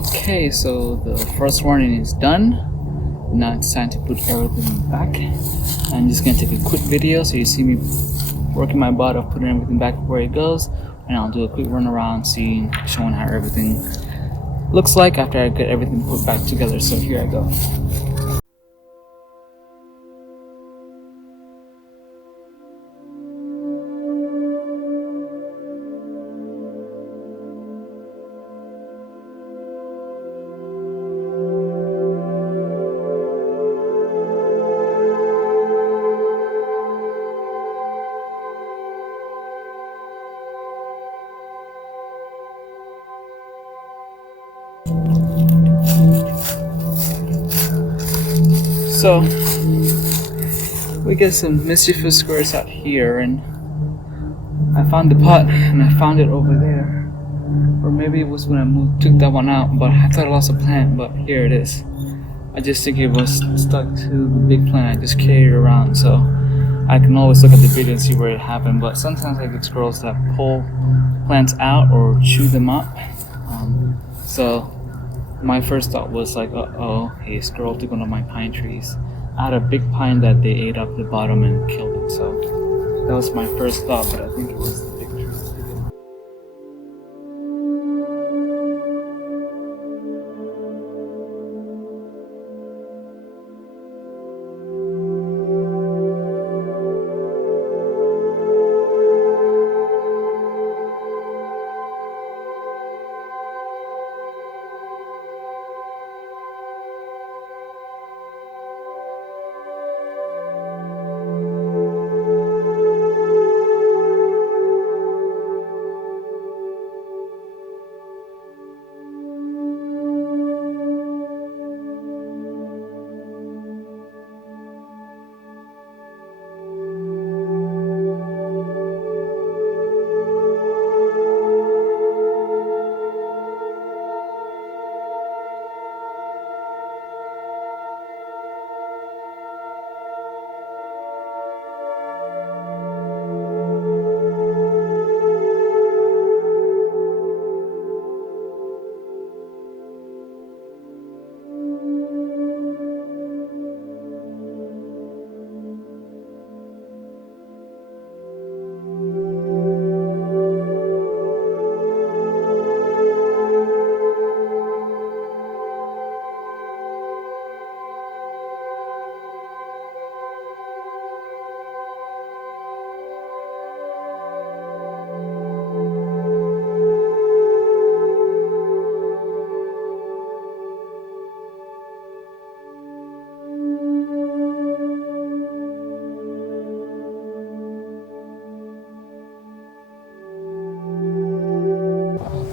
Okay, so the first warning is done. Now it's time to put everything back. I'm just gonna take a quick video so you see me working my butt of putting everything back where it goes, and I'll do a quick run around showing how everything looks like after I get everything put back together. So here I go. So we get some mischievous squares out here, and I found the pot and I found it over there, or maybe it was when I took that one out, but I thought I lost a plant, but here it is. I just think it was stuck to the big plant. I just carried it around, so I can always look at the video and see where it happened. But sometimes I get squirrels that pull plants out or chew them up. So my first thought was like, uh-oh, a squirrel took one of my pine trees. I had a big pine that they ate up the bottom and killed it. So that was my first thought, but I think it was the big tree.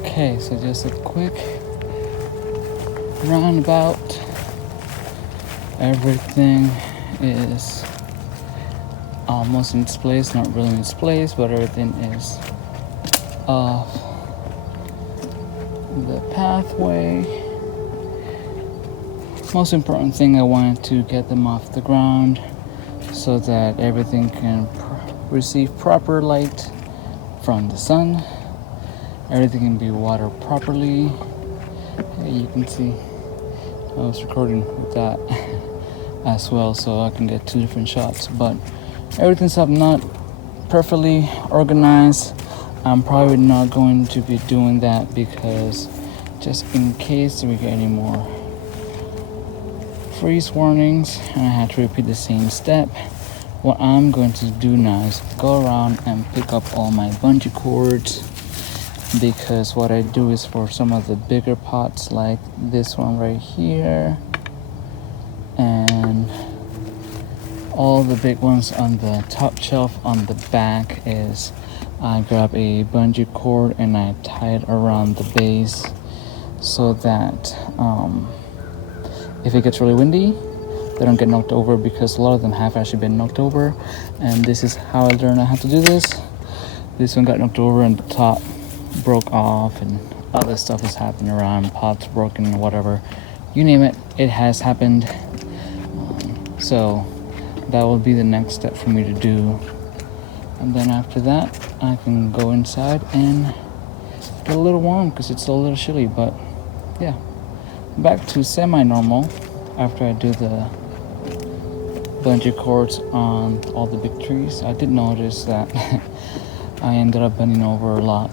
Okay, so just a quick roundabout. Everything is almost in its place, not really in its place, but everything is off the pathway. Most important thing, I wanted to get them off the ground so that everything can receive proper light from the sun. Everything can be watered properly. Hey, you can see I was recording with that as well, so I can get two different shots. But everything's up, not perfectly organized. I'm probably not going to be doing that because just in case we get any more freeze warnings and I had to repeat the same step, what I'm going to do now is go around and pick up all my bungee cords, because what I do is for some of the bigger pots like this one right here and all the big ones on the top shelf on the back, is I grab a bungee cord and I tie it around the base so that if it gets really windy they don't get knocked over, because a lot of them have actually been knocked over. And this is how I learned how to do this. This one got knocked over and the top broke off, and other stuff is happening around, pots broken, whatever, you name it, it has happened. So that will be the next step for me to do, and then after that I can go inside and get a little warm because it's a little chilly. But yeah, back to semi-normal after I do the bungee cords on all the big trees. I did notice that I ended up bending over a lot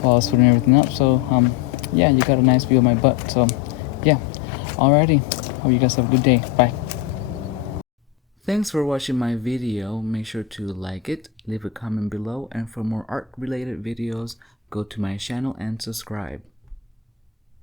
while I was putting everything up. So yeah, you got a nice view of my butt. So yeah, alrighty. Hope you guys have a good day. Bye. Thanks for watching my video. Make sure to like it, leave a comment below, and for more art related videos, go to my channel and subscribe.